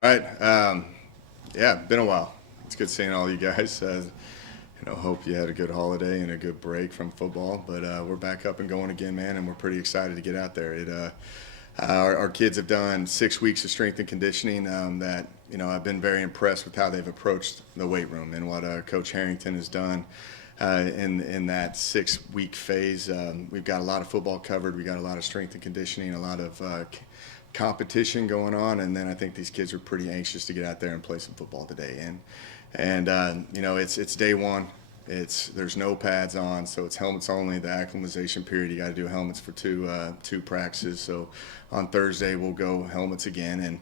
All right. Yeah, been a while. It's good seeing all you guys. Hope you had a good holiday and a good break from football. But we're back up and going again, man, and we're pretty excited to get out there. Our kids have done 6 weeks of strength and conditioning. That I've been very impressed with how they've approached the weight room and what Coach Harrington has done. In that 6 week phase, we've got a lot of football covered. We got a lot of strength and conditioning, a lot of competition going on, and then I think these kids are pretty anxious to get out there and play some football today. And it's day one. There's no pads on, so it's helmets only. The acclimatization period, you got to do helmets for two practices. So on Thursday we'll go helmets again,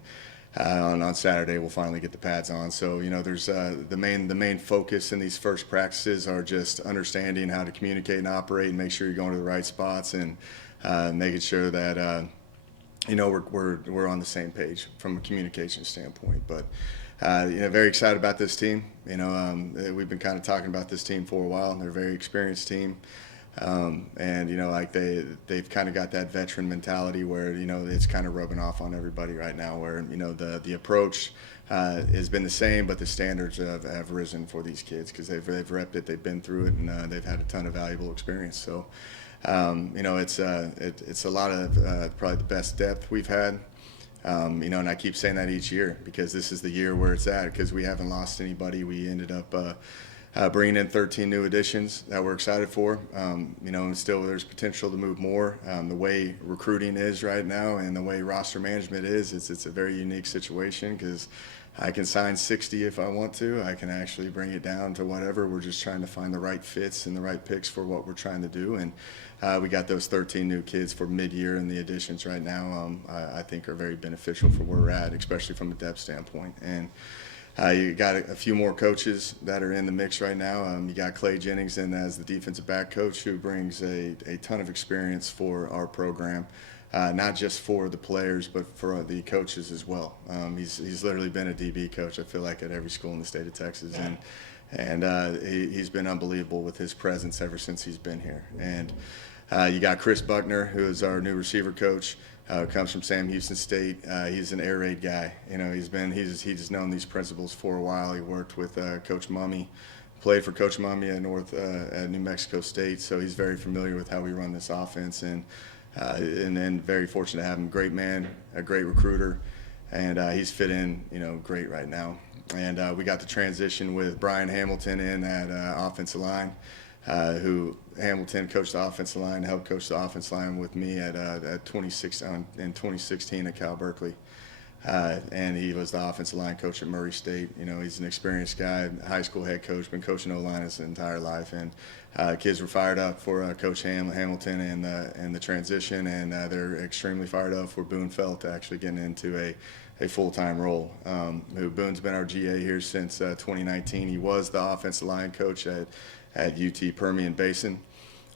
and on Saturday we'll finally get the pads on. So there's the main focus in these first practices are just understanding how to communicate and operate, and make sure you're going to the right spots, and making sure that we're on the same page from a communication standpoint. But very excited about this team. We've been kind of talking about this team for a while. They're a very experienced team, and like they've kind of got that veteran mentality where it's kind of rubbing off on everybody right now. Where the approach has been the same, but the standards have risen for these kids because they've repped it, they've been through it, and they've had a ton of valuable experience. So. It's a lot of probably the best depth we've had. And I keep saying that each year because this is the year where it's at, because we haven't lost anybody. We ended up bringing in 13 new additions that we're excited for. And still there's potential to move more. The way recruiting is right now and the way roster management is, it's a very unique situation because I can sign 60 if I want to. I can actually bring it down to whatever. We're just trying to find the right fits and the right picks for what we're trying to do. And we got those 13 new kids for mid-year, and the additions right now I think are very beneficial for where we're at, especially from a depth standpoint. And you got a few more coaches that are in the mix right now. You got Clay Jennings in as the defensive back coach, who brings a ton of experience for our program. Not just for the players, but for the coaches as well. He's literally been a DB coach, I feel like, at every school in the state of Texas, and he's been unbelievable with his presence ever since he's been here. And you got Chris Buckner, who is our new receiver coach. Comes from Sam Houston State. He's an air raid guy. He's known these principles for a while. He worked with Coach Mummy, played for Coach Mummy at New Mexico State, so he's very familiar with how we run this offense. And very fortunate to have him. Great man, a great recruiter, and he's fit in, great right now. And we got the transition with Brian Hamilton in at offensive line, who Hamilton coached the offensive line, helped coach the offensive line with me in 2016 at Cal Berkeley. And he was the offensive line coach at Murray State. He's an experienced guy, high school head coach, been coaching O-line his entire life. And kids were fired up for Coach Hamilton and the transition, and they're extremely fired up for Boone Felt actually getting into a full-time role. Boone's been our GA here since 2019. He was the offensive line coach at UT Permian Basin.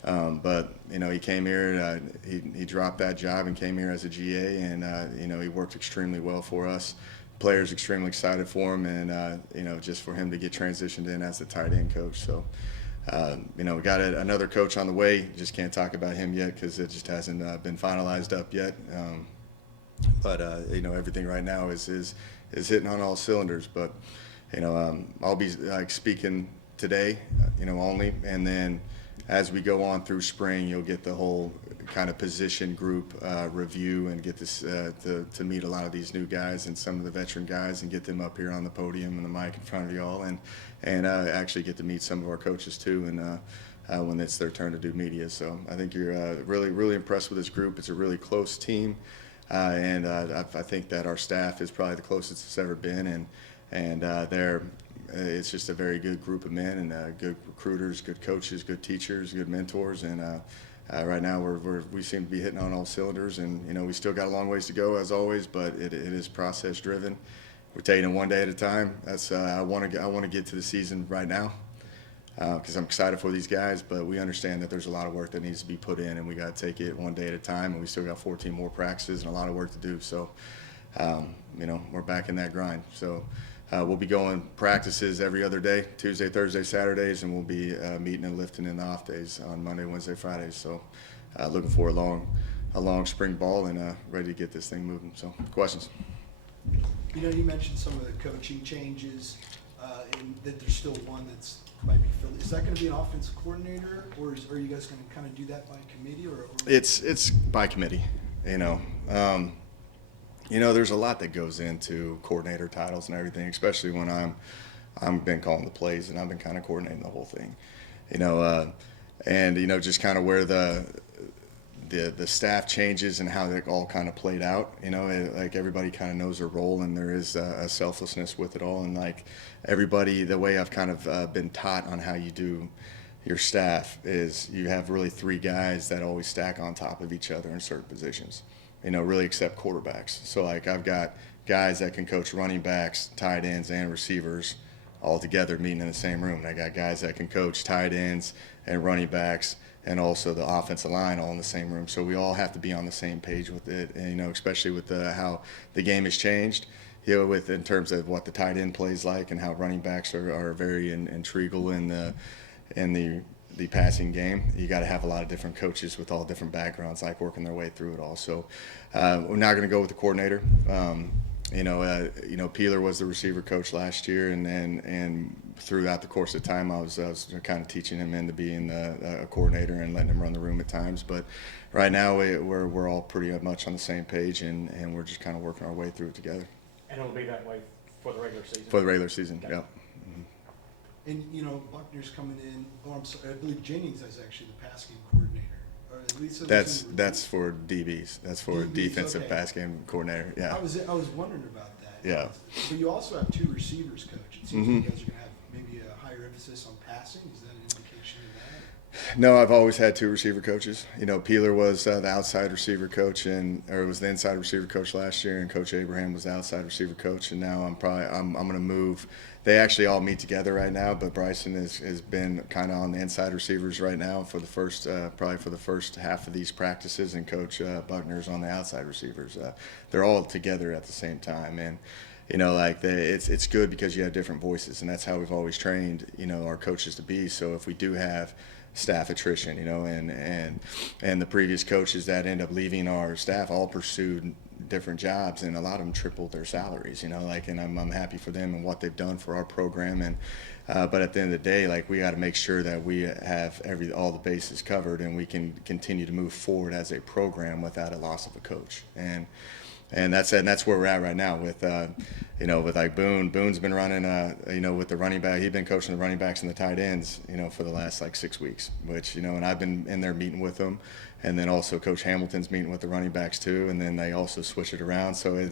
But he came here. He dropped that job and came here as a GA, and he worked extremely well for us. Players extremely excited for him, and just for him to get transitioned in as the tight end coach. So, we got another coach on the way. Just can't talk about him yet because it just hasn't been finalized up yet. But everything right now is hitting on all cylinders. But I'll be speaking today, only, and then as we go on through spring, you'll get the whole kind of position group review and get this to meet a lot of these new guys and some of the veteran guys and get them up here on the podium and the mic in front of y'all, and actually get to meet some of our coaches too, and when it's their turn to do media. So I think you're really impressed with this group. It's a really close team, and I think that our staff is probably the closest it's ever been, and it's just a very good group of men, and good recruiters, good coaches, good teachers, good mentors, and right now we seem to be hitting on all cylinders. And we still got a long ways to go as always, but it is process driven. We're taking it one day at a time. That's I want to get to the season right now because I'm excited for these guys, but we understand that there's a lot of work that needs to be put in, and we got to take it one day at a time. And we still got 14 more practices and a lot of work to do. So we're back in that grind. So. We'll be going practices every other day, Tuesday, Thursday, Saturdays, and we'll be meeting and lifting in the off days on Monday, Wednesday, Fridays. So looking for a long spring ball and ready to get this thing moving. So questions? You know, you mentioned some of the coaching changes, and that there's still one that's might be filled. Is that going to be an offensive coordinator, or are you guys going to kind of do that by committee, or? It's by committee, you know. There's a lot that goes into coordinator titles and everything, especially when I'm been calling the plays and I've been kind of coordinating the whole thing, just kind of where the staff changes and how it all kind of played out. Like everybody kind of knows their role, and there is a selflessness with it all. And like everybody, the way I've kind of been taught on how you do your staff is you have really three guys that always stack on top of each other in certain positions. Really except quarterbacks. So like I've got guys that can coach running backs, tight ends, and receivers all together meeting in the same room. And I got guys that can coach tight ends and running backs and also the offensive line all in the same room. So we all have to be on the same page with it, and, especially with how the game has changed, in terms of what the tight end plays like and how running backs are very integral in the passing game. You got to have a lot of different coaches with all different backgrounds, like working their way through it all. So we're not going to go with the coordinator. Peeler was the receiver coach last year, and throughout the course of time, I was kind of teaching him into being a coordinator and letting him run the room at times. But right now, we're all pretty much on the same page, and we're just kind of working our way through it together. And it'll be that way for the regular season? For the regular season, okay. Yeah. And, Buckner's coming in. Oh, I'm sorry. I believe Jennings is actually the pass game coordinator. Or at least That's for DBs. That's for DBs, defensive okay. pass game coordinator. Yeah. I was wondering about that. Yeah. But you also have two receivers, coach. It seems like you guys are going to have maybe a higher emphasis on passing. Is that an indication of that? No, I've always had two receiver coaches. Peeler was the outside receiver coach, or was the inside receiver coach last year, and Coach Abraham was the outside receiver coach. And now I'm going to move. They actually all meet together right now, but Bryson has been kind of on the inside receivers right now for the first half of these practices, and Coach Buckner's on the outside receivers. They're all together at the same time, and it's good because you have different voices, and that's how we've always trained our coaches to be. So if we do have staff attrition, and the previous coaches that end up leaving our staff all pursued different jobs, and a lot of them tripled their salaries, and I'm happy for them and what they've done for our program. And but at the end of the day, we got to make sure that we have all the bases covered, and we can continue to move forward as a program without a loss of a coach. And that's where we're at right now with with like Boone. Boone's been running with the running back. He's been coaching the running backs and the tight ends for the last 6 weeks, which and I've been in there meeting with them, and then also Coach Hamilton's meeting with the running backs too, and then they also switch it around. So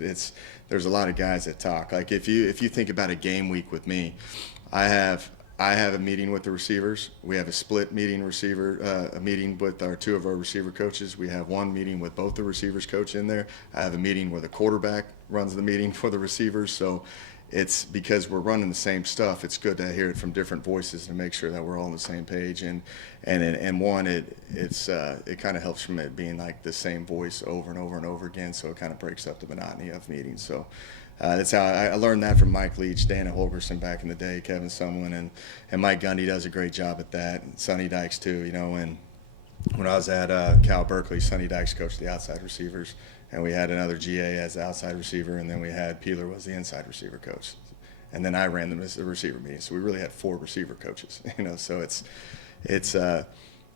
there's a lot of guys that talk. Like if you think about a game week with me, I have a meeting with the receivers. We have a split meeting a meeting with two of our receiver coaches. We have one meeting with both the receivers coach in there. I have a meeting where the quarterback runs the meeting for the receivers. So it's because we're running the same stuff. It's good to hear it from different voices and make sure that we're all on the same page. And it kind of helps from it being like the same voice over and over and over again. So it kind of breaks up the monotony of meetings. So that's how I learned that from Mike Leach, Dana Holgerson back in the day, Kevin Sumlin, and Mike Gundy does a great job at that, and Sonny Dykes too, and when I was at Cal Berkeley, Sonny Dykes coached the outside receivers, and we had another GA as the outside receiver, and then we had Peeler was the inside receiver coach, and then I ran them as the receiver meeting, so we really had 4 receiver coaches, so it's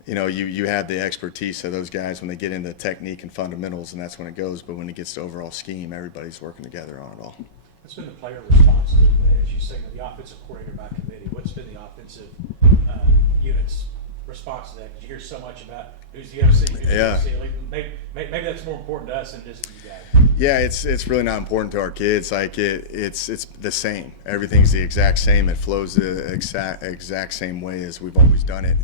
you have the expertise of those guys when they get into technique and fundamentals, and that's when it goes. But when it gets to overall scheme, everybody's working together on it all. What's been the player response to, as you say, the offensive coordinator by committee? What's been the offensive unit's response to that? Did you hear so much about who's the FC, who's the FC? Maybe that's more important to us than just you guys. Yeah, it's really not important to our kids. It's the same. Everything's the exact same. It flows the exact same way as we've always done it.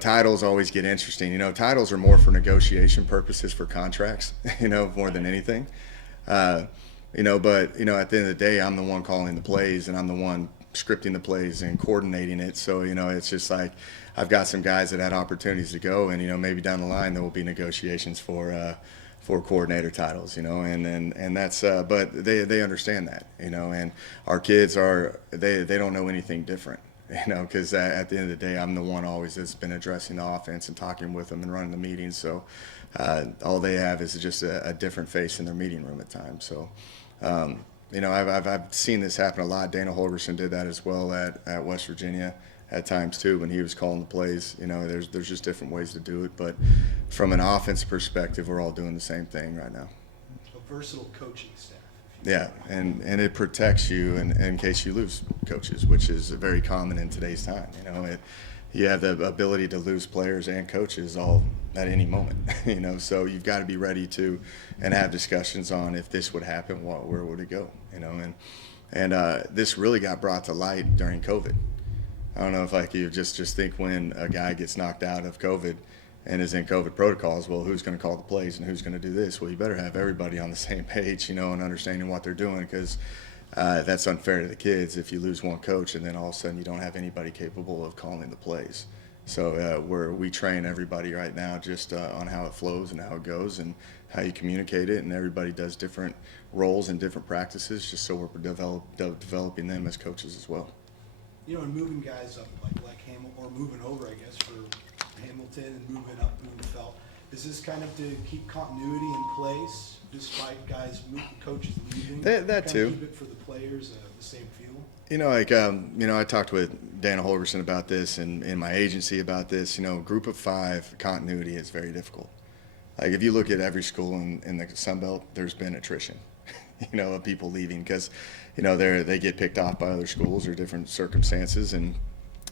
Titles always get interesting. Titles are more for negotiation purposes for contracts, more than anything. But at the end of the day, I'm the one calling the plays, and I'm the one scripting the plays and coordinating it. So, it's just like I've got some guys that had opportunities to go, and, maybe down the line there will be negotiations for coordinator titles, and that's, but they understand that, and our kids they don't know anything different. Because at the end of the day, I'm the one always that's been addressing the offense and talking with them and running the meetings. So all they have is just a different face in their meeting room at times. So, I've seen this happen a lot. Dana Holgerson did that as well at West Virginia at times too when he was calling the plays. There's just different ways to do it, but from an offense perspective, we're all doing the same thing right now. A versatile coaching staff. Yeah, and it protects you in case you lose coaches, which is very common in today's time. You have the ability to lose players and coaches all at any moment. So you've got to be ready to and have discussions on if this would happen, where would it go? And this really got brought to light during COVID. I don't know if you just think when a guy gets knocked out of COVID and is in COVID protocols, well, who's going to call the plays and who's going to do this? Well, you better have everybody on the same page, and understanding what they're doing, because that's unfair to the kids if you lose one coach and then all of a sudden you don't have anybody capable of calling the plays. So we train everybody right now just on how it flows and how it goes and how you communicate it, and everybody does different roles and different practices just so we're developing them as coaches as well. And moving guys up like Hamilton, or moving over, I guess, for Hamilton, and moving up Usfl, is this kind of to keep continuity in place despite coaches leaving? That too. Keep it for the players, the same feel. I talked with Dana Holgerson about this and in my agency about this. Group of 5 continuity is very difficult. Like if you look at every school in the Sun Belt, there's been attrition, of people leaving because, they get picked off by other schools or different circumstances, and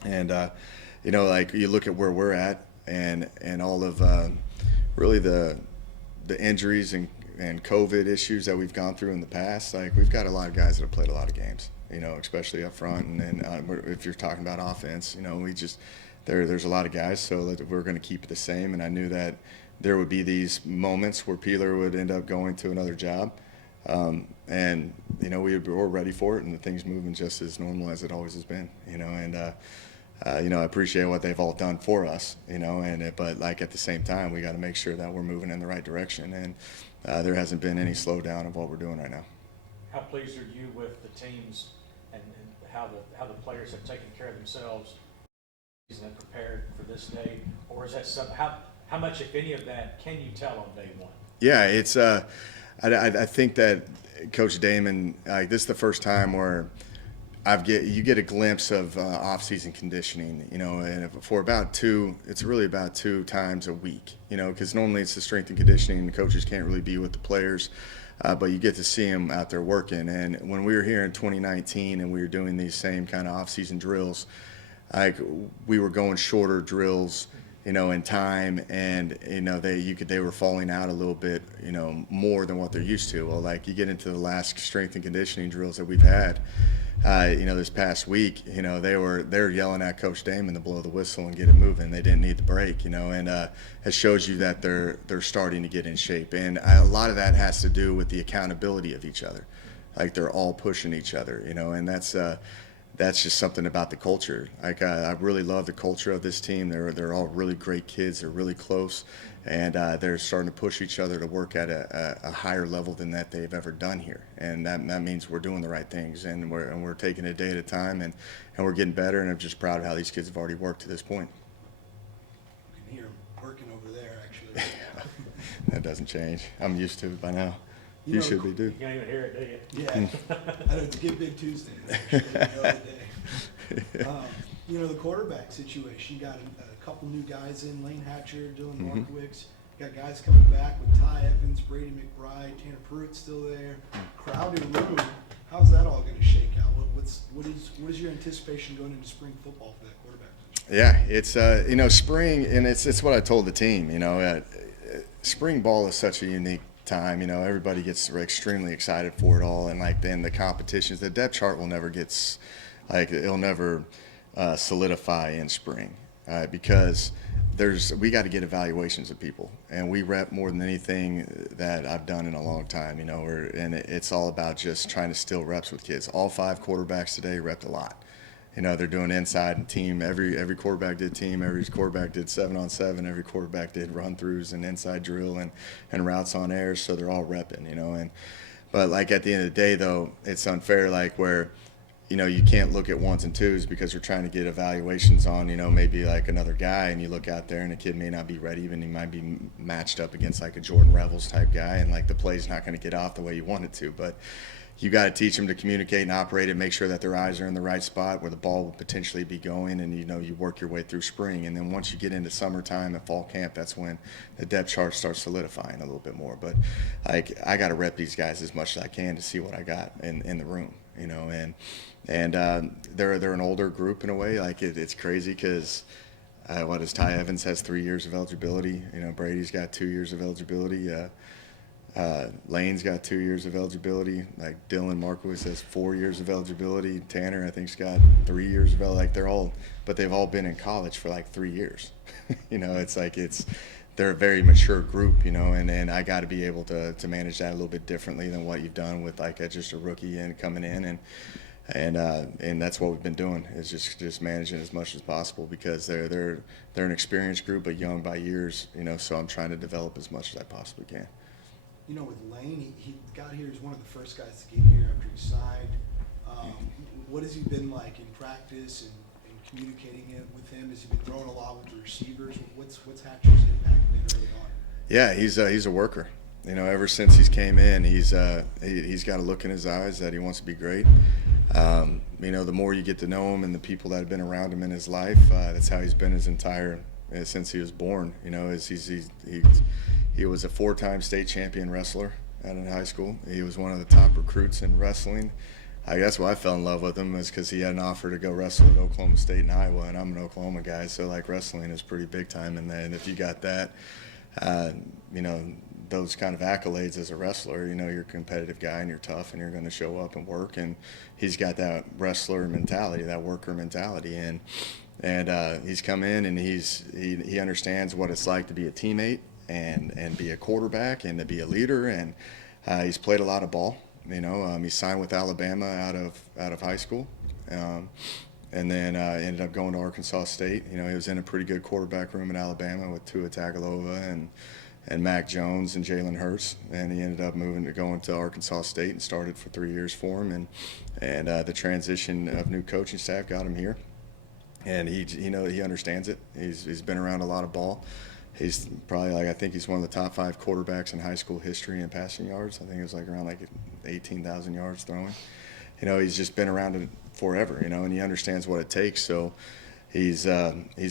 you look at where we're at and all of really the injuries and COVID issues that we've gone through in the past. Like we've got a lot of guys that have played a lot of games, especially up front, and then if you're talking about offense, there's a lot of guys, so that we're going to keep it the same. And I knew that there would be these moments where Peeler would end up going to another job. And we were ready for it, and the thing's moving just as normal as it always has been, I appreciate what they've all done for us, but at the same time, we got to make sure that we're moving in the right direction, and there hasn't been any slowdown of what we're doing right now. How pleased are you with the teams and how the players have taken care of themselves and prepared for this day, or is that how much, if any of that, can you tell on day one? Yeah, it's I think that Coach Damon, this is the first time where you get a glimpse of off-season conditioning, and it's really about 2 times a week, because normally it's the strength and conditioning, and the coaches can't really be with the players, but you get to see them out there working. And when we were here in 2019 and we were doing these same kind of off-season drills, we were going shorter drills, in time, and they were falling out a little bit, more than what they're used to. Well, you get into the last strength and conditioning drills that we've had, this past week, they're yelling at Coach Damon to blow the whistle and get it moving. They didn't need the break, and it shows you that they're starting to get in shape. And a lot of that has to do with the accountability of each other. They're all pushing each other, and that's just something about the culture. I really love the culture of this team. They're all really great kids. They're really close, and they're starting to push each other to work at a higher level than that they've ever done here. And that means we're doing the right things, and we're taking it a day at a time, and we're getting better. And I'm just proud of how these kids have already worked to this point. You can hear them working over there, actually. That doesn't change. I'm used to it by now. You should be too. You can't even hear it, do you? Yeah, I know, it's a Get Big Tuesday. The quarterback situation, you got a couple new guys in, Lane Hatcher, Dylan Markowicz. You got guys coming back with Ty Evans, Brady McBride, Tanner Pruitt's still there. Crowded room. How's that all going to shake out? What is your anticipation going into spring football for that quarterback position? Yeah, it's spring, and it's what I told the team. Spring ball is such a unique time. Everybody gets extremely excited for it all, and then the competitions, the depth chart will never it'll never solidify in spring, because we got to get evaluations of people, and we rep more than anything that I've done in a long time. And it's all about just trying to steal reps with kids. All 5 quarterbacks today repped a lot. They're doing inside and team. Every quarterback did team. Every quarterback did 7-on-7. Every quarterback did run-throughs and inside drill and routes on air. So they're all repping, But at the end of the day, though, it's unfair. Where, you can't look at 1s and 2s because you're trying to get evaluations on, maybe another guy, and you look out there and a kid may not be ready, even he might be matched up against a Jordan Revels type guy, and the play's not going to get off the way you want it to. But you got to teach them to communicate and operate and make sure that their eyes are in the right spot where the ball will potentially be going. And, you work your way through spring. And then once you get into summertime and fall camp, that's when the depth chart starts solidifying a little bit more. But I got to rep these guys as much as I can to see what I got in the room, and they're an older group in a way. Like it's crazy because what is Ty Evans has 3 years of eligibility. Brady's got 2 years of eligibility. Lane's got 2 years of eligibility. Like Dylan Markowitz has 4 years of eligibility. Tanner, I think's got 3 years of eligibility. But they've all been in college for like 3 years. They're a very mature group, and I got to be able to manage that a little bit differently than what you've done with just a rookie and coming in and that's what we've been doing is just managing as much as possible because they're an experienced group but young by years, so I'm trying to develop as much as I possibly can. With Lane, he got here as one of the first guys to get here after he signed. What has he been like in practice and communicating it with him? Has he been throwing a lot with the receivers? What's Hatcher's impact been early on? Yeah, he's a worker. Ever since he's came in, he's got a look in his eyes that he wants to be great. The more you get to know him and the people that have been around him in his life, that's how he's been his entire since he was born. He was a 4-time state champion wrestler in high school. He was one of the top recruits in wrestling. I guess why I fell in love with him is because he had an offer to go wrestle at Oklahoma State and Iowa, and I'm an Oklahoma guy, so wrestling is pretty big time. And then if you got that, those kind of accolades as a wrestler, you're a competitive guy and you're tough and you're going to show up and work. And he's got that wrestler mentality, that worker mentality, and he's come in and he understands what it's like to be a teammate and be a quarterback and to be a leader. And he's played a lot of ball. He signed with Alabama out of high school, and then ended up going to Arkansas State. He was in a pretty good quarterback room in Alabama with Tua Tagovailoa and Mac Jones and Jalen Hurts, and he ended up going to Arkansas State and started for 3 years for him. And the transition of new coaching staff got him here, and he understands it. He's been around a lot of ball. He's probably I think he's one of the top 5 quarterbacks in high school history in passing yards. I think it was around 18,000 yards throwing. He's just been around it forever, and he understands what it takes. So he's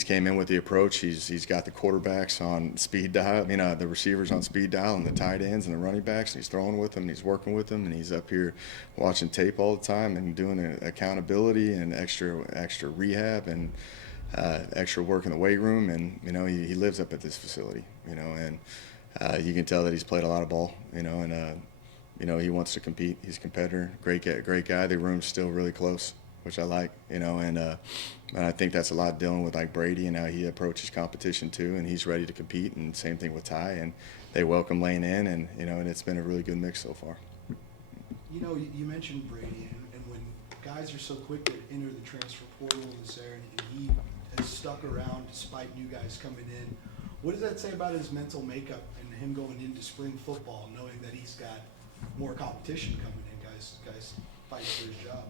came in with the approach. He's got the quarterbacks on speed dial, the receivers on speed dial and the tight ends and the running backs. And he's throwing with them, and he's working with them, and he's up here watching tape all the time and doing accountability and extra rehab and extra work in the weight room. And he lives up at this facility, and you can tell that he's played a lot of ball, and he wants to compete. He's a competitor, great guy. The room's still really close, which I like, and I think that's a lot dealing with Brady and how he approaches competition too, and he's ready to compete. And same thing with Ty, and they welcome Lane in, and and it's been a really good mix so far. You mentioned Brady, and when guys are so quick to enter the transfer portal in this area, and he has stuck around despite new guys coming in, what does that say about his mental makeup and him going into spring football, knowing that he's got more competition coming in, guys fighting for his job?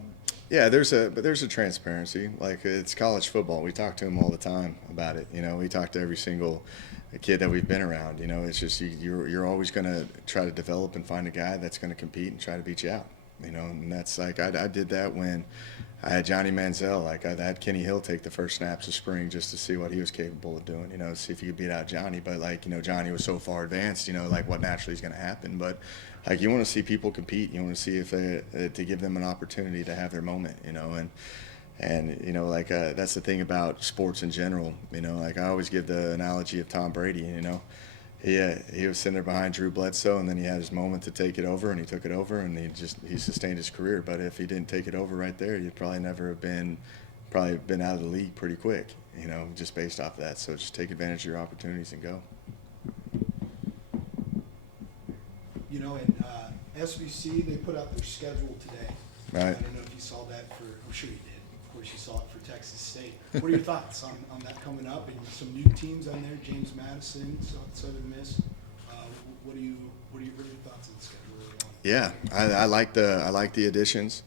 Yeah, there's a transparency. It's college football. We talk to him all the time about it. We talk to every single kid that we've been around. It's just you're always going to try to develop and find a guy that's going to compete and try to beat you out. And that's I did that when I had Johnny Manziel. I had Kenny Hill take the first snaps of spring just to see what he was capable of doing. See if he could beat out Johnny. But Johnny was so far advanced. What naturally is going to happen. But you want to see people compete. You want to see if to give them an opportunity to have their moment. And that's the thing about sports in general. I always give the analogy of Tom Brady. He was sitting there behind Drew Bledsoe, and then he had his moment to take it over, and he took it over, and he sustained his career. But if he didn't take it over right there, you'd probably never have been out of the league pretty quick, just based off of that. So just take advantage of your opportunities and go. And SBC, they put out their schedule today. Right. I don't know if you saw that I'm sure you did. Of course, you saw it for Texas State. What are your thoughts on that coming up? And some new teams on there, James Madison, Southern Miss. What are your thoughts on the schedule early on? Yeah, I like the additions.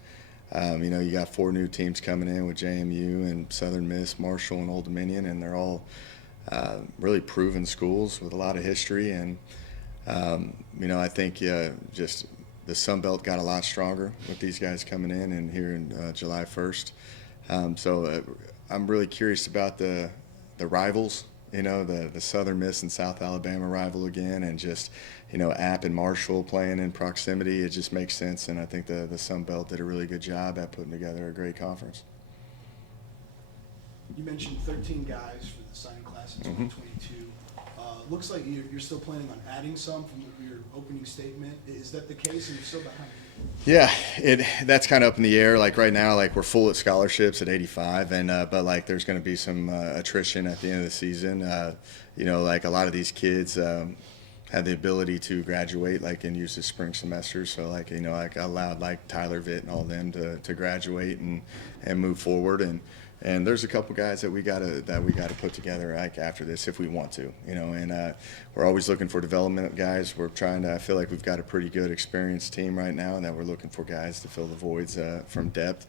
You got 4 new teams coming in with JMU and Southern Miss, Marshall, and Old Dominion, and they're all really proven schools with a lot of history. And I think just the Sun Belt got a lot stronger with these guys coming in and here in July 1st. I'm really curious about the rivals, the Southern Miss and South Alabama rival again, and just, App and Marshall playing in proximity. It just makes sense, and I think the Sun Belt did a really good job at putting together a great conference. You mentioned 13 guys for the signing class in 2022. Looks like you're still planning on adding some from your opening statement. Is that the case? And you're still behind? Yeah, that's kind of up in the air. Like right now, like we're full at scholarships at 85, and but like there's going to be some attrition at the end of the season. Like a lot of these kids have the ability to graduate, like and use the spring semester. So like like I allowed like Tyler Vitt and all them to graduate and move forward. And there's a couple guys that we gotta put together like after this if we want to, and we're always looking for development guys. I feel like we've got a pretty good experienced team right now, and that we're looking for guys to fill the voids from depth.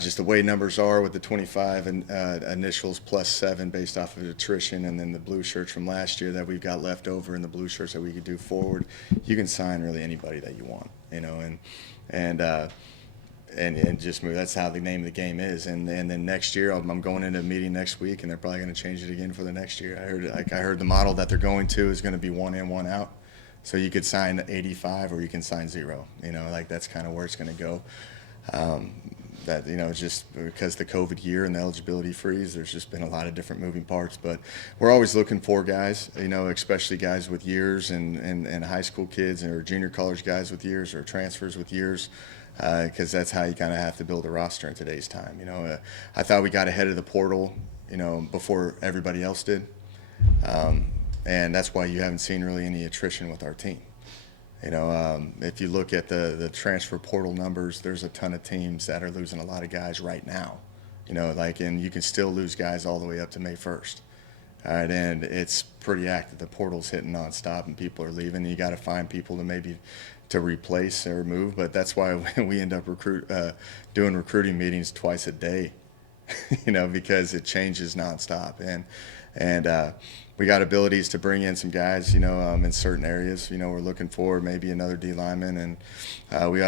Just the way numbers are with the 25 initials plus 7 based off of attrition, and then the blue shirts from last year that we've got left over and the blue shirts that we could do forward, you can sign really anybody that you want, and just move. That's how the name of the game is. And then next year, I'm going into a meeting next week, and they're probably going to change it again for the next year. I heard the model that they're going to is going to be 1 in, 1 out. So you could sign 85 or you can sign 0. That's kind of where it's going to go. Just because the COVID year and the eligibility freeze, there's just been a lot of different moving parts. But we're always looking for guys, especially guys with years and high school kids or junior college guys with years or transfers with years. Because that's how you kind of have to build a roster in today's time. I thought we got ahead of the portal, before everybody else did, and that's why you haven't seen really any attrition with our team. If you look at the transfer portal numbers, there's a ton of teams that are losing a lot of guys right now. And you can still lose guys all the way up to May 1st. All right, and it's pretty active. The portal's hitting nonstop, and people are leaving. You got to find people to replace or move, but that's why we end up doing recruiting meetings twice a day, because it changes nonstop, and we got abilities to bring in some guys, in certain areas. We're looking for maybe another D lineman, and we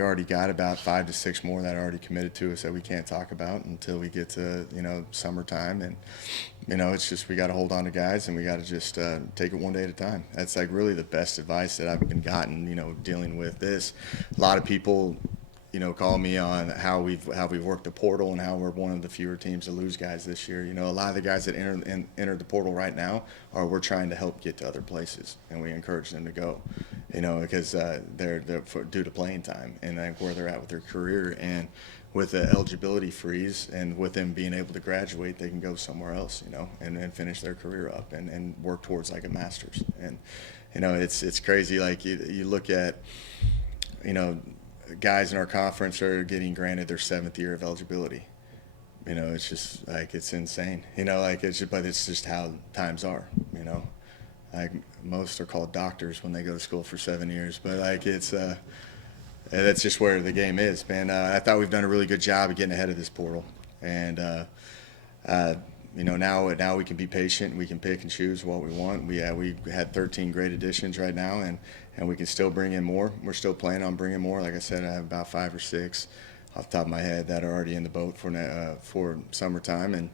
already got about 5 to 6 more that are already committed to us that we can't talk about until we get to summertime, and it's just we got to hold on to guys, and we got to just take it one day at a time. That's like really the best advice that I've been gotten, dealing with this. A lot of people, call me on how we've worked the portal and how we're one of the fewer teams to lose guys this year. A lot of the guys that entered the portal right now we're trying to help get to other places, and we encourage them to go, because they're due to playing time and like where they're at with their career, and with the eligibility freeze and with them being able to graduate, they can go somewhere else, and finish their career up and work towards like a master's. And it's crazy. Like you look at guys in our conference are getting granted their 7th year of eligibility. It's just like it's insane. But it's just how times are. Like most are called doctors when they go to school for 7 years, but like it's that's just where the game is, man. I thought we've done a really good job of getting ahead of this portal, and now we can be patient. We can pick and choose what we want. We had 13 great additions right now, and we can still bring in more. We're still planning on bringing more. Like I said, I have about 5 or 6 off the top of my head that are already in the boat for summertime, and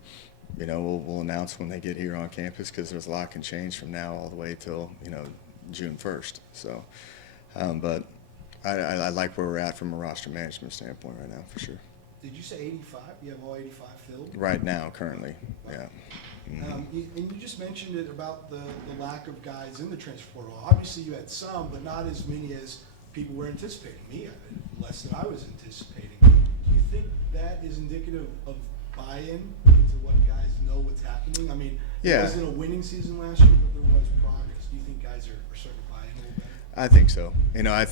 we'll announce when they get here on campus, because there's a lot can change from now all the way till June 1st. So, but I like where we're at from a roster management standpoint right now, for sure. Did you say 85? You have all 85 filled? Right now, currently, Wow. yeah. And you just mentioned it about the lack of guys in the transfer portal. Obviously, you had some, but not as many as people were anticipating. Me, less than I was anticipating. Do you think that is indicative of buy-in into what guys know what's happening? I mean, Yeah. It wasn't a winning season last year, but there was progress. Do you think guys are starting to buy in a little better? I think so. I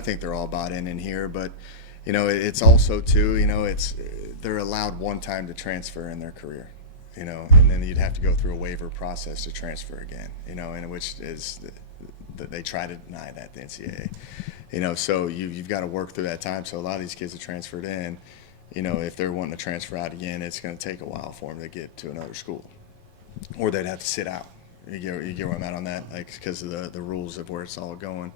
think they're all bought in here, but it's also too, they're allowed one time to transfer in their career, and then you'd have to go through a waiver process to transfer again, and which is they try to deny that, the NCAA, so you've got to work through that time. So a lot of these kids that transferred in, if they're wanting to transfer out again, it's going to take a while for them to get to another school, or they'd have to sit out. You get where I'm at on that, like because of the rules of where it's all going.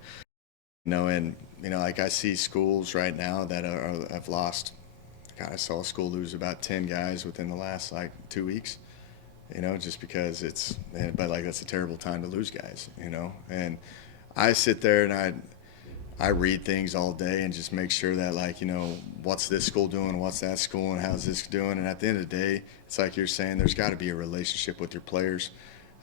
And like I see schools right now that have lost. God, I saw a school lose about 10 guys within the last like 2 weeks. Just because but like that's a terrible time to lose guys. And I sit there and I read things all day and just make sure that like what's this school doing, what's that school, and how's this doing. And at the end of the day, it's like you're saying, there's got to be a relationship with your players.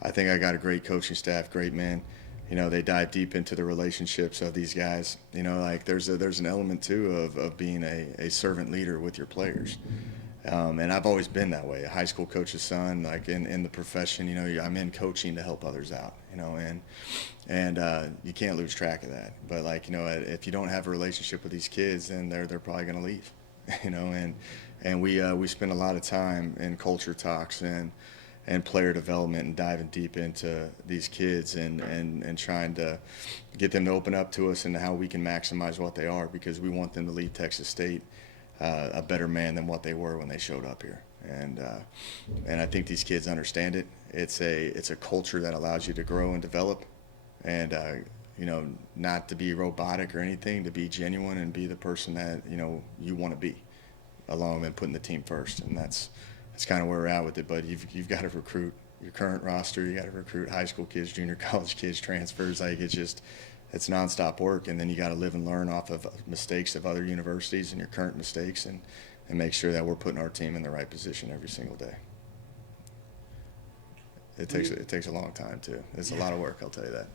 I think I got a great coaching staff, great men. They dive deep into the relationships of these guys. Like there's an element too of being a servant leader with your players. And I've always been that way, a high school coach's son, like in the profession, I'm in coaching to help others out, and you can't lose track of that. But like, if you don't have a relationship with these kids, then they're probably going to leave, and we spend a lot of time in culture talks and player development and diving deep into these kids and trying to get them to open up to us and how we can maximize what they are, because we want them to leave Texas State a better man than what they were when they showed up here. And I think these kids understand it. It's a culture that allows you to grow and develop, and not to be robotic or anything, to be genuine and be the person that you want to be, along and putting the team first. And that's kind of where we're at with it. But you've got to recruit your current roster. You got to recruit high school kids, junior college kids, transfers. Like it's nonstop work, and then you got to live and learn off of mistakes of other universities and your current mistakes, and make sure that we're putting our team in the right position every single day. It takes a long time too. It's a lot of work, I'll tell you that.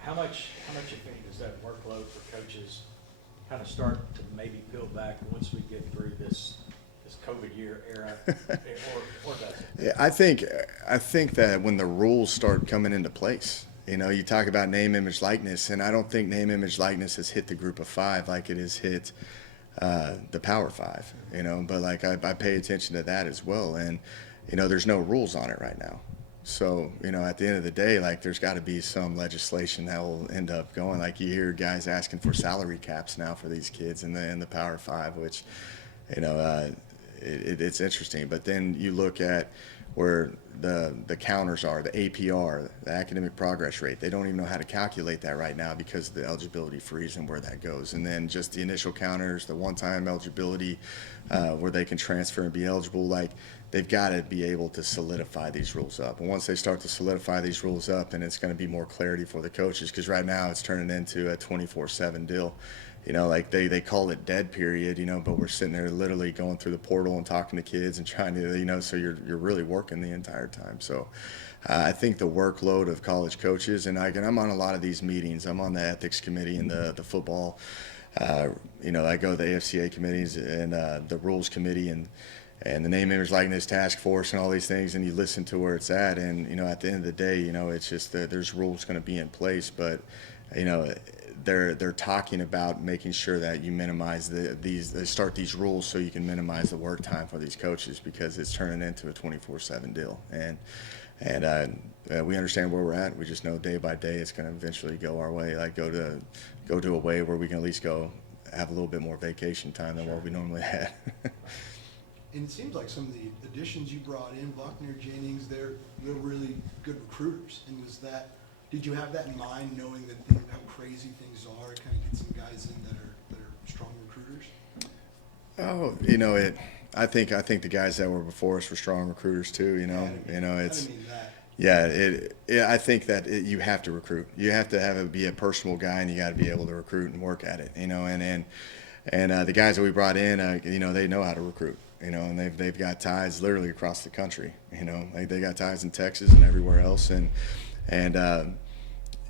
How much you think does that workload for coaches kind of start to maybe peel back once we get through this COVID year era, or does it? Yeah, I think that when the rules start coming into place, you talk about name, image, likeness, and I don't think name, image, likeness has hit the group of five like it has hit the Power Five, but like I pay attention to that as well. And, there's no rules on it right now. So, at the end of the day, like there's got to be some legislation that will end up going. Like you hear guys asking for salary caps now for these kids in the Power Five, which, it's interesting. But then you look at where the counters are, the APR, the academic progress rate. They don't even know how to calculate that right now because of the eligibility freeze and where that goes. And then just the initial counters, the one-time eligibility, where they can transfer and be eligible. Like they've got to be able to solidify these rules up. And once they start to solidify these rules up, and it's going to be more clarity for the coaches, because right now it's turning into a 24/7 deal. Like they call it dead period, but we're sitting there literally going through the portal and talking to kids and trying to, so you're really working the entire time. So I think the workload of college coaches, and I'm on a lot of these meetings. I'm on the ethics committee and the football, I go to the AFCA committees and the rules committee and the name, image, likeness task force and all these things, and you listen to where it's at. And, at the end of the day, it's just that there's rules going to be in place, but, they're talking about making sure that you minimize they start these rules so you can minimize the work time for these coaches, because it's turning into a 24/7 deal. And we understand where we're at. We just know day by day it's going to eventually go our way, like go to a way where we can at least go have a little bit more vacation time than what we normally had. And it seems like some of the additions you brought in, Buckner, Jennings, they're really good recruiters. And did you have that in mind, knowing how crazy things are, kind of get some guys in that are strong recruiters? Oh, I think the guys that were before us were strong recruiters too. It's. I think that you have to recruit. You have to be a personal guy, and you got to be able to recruit and work at it. And the guys that we brought in, they know how to recruit. And they've got ties literally across the country. Like they got ties in Texas and everywhere else, and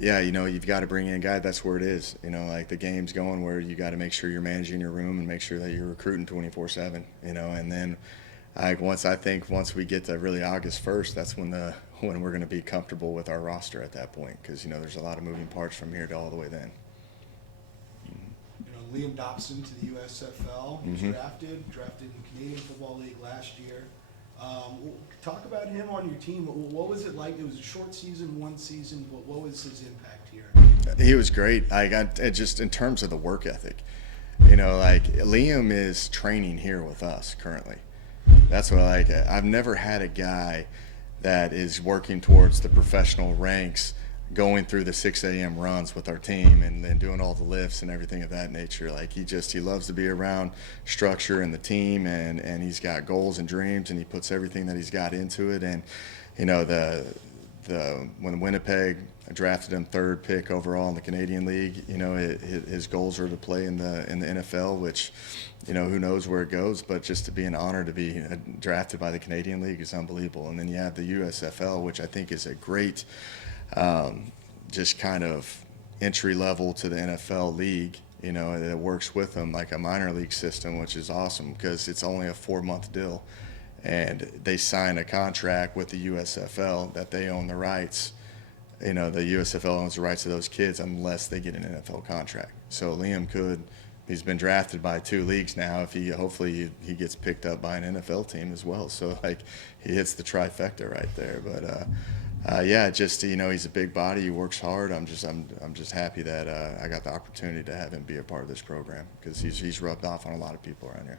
you've got to bring in a guy. That's where it is. Like the game's going where you got to make sure you're managing your room and make sure that you're recruiting 24/7. And then once we get to really August 1st, that's when we're going to be comfortable with our roster at that point, because there's a lot of moving parts from here to all the way then. Liam Dobson to the USFL, drafted in the Canadian Football League last year. Talk about him on your team. What was it like? It was a short season, one season. What was his impact here? He was great. Just in terms of the work ethic, like Liam is training here with us currently. That's what I've never had a guy that is working towards the professional ranks going through the 6 a.m. runs with our team and doing all the lifts and everything of that nature. Like he loves to be around structure and the team, and he's got goals and dreams, and he puts everything that he's got into it. And you know, when Winnipeg drafted him 3rd pick overall in the Canadian League, you know, his goals are to play in the NFL, which, you know, who knows where it goes, but just to be an honor to be drafted by the Canadian League is unbelievable. And then you have the USFL, which I think is a great just kind of entry level to the NFL league, you know, and it works with them like a minor league system, which is awesome because it's only a 4-month deal. And they sign a contract with the USFL that they own the rights. You know, the USFL owns the rights to those kids unless they get an NFL contract. So Liam he's been drafted by 2 leagues now. If hopefully he gets picked up by an NFL team as well. So like he hits the trifecta right there. But yeah, just, you know, he's a big body. He works hard. I'm just happy that I got the opportunity to have him be a part of this program because he's rubbed off on a lot of people around here.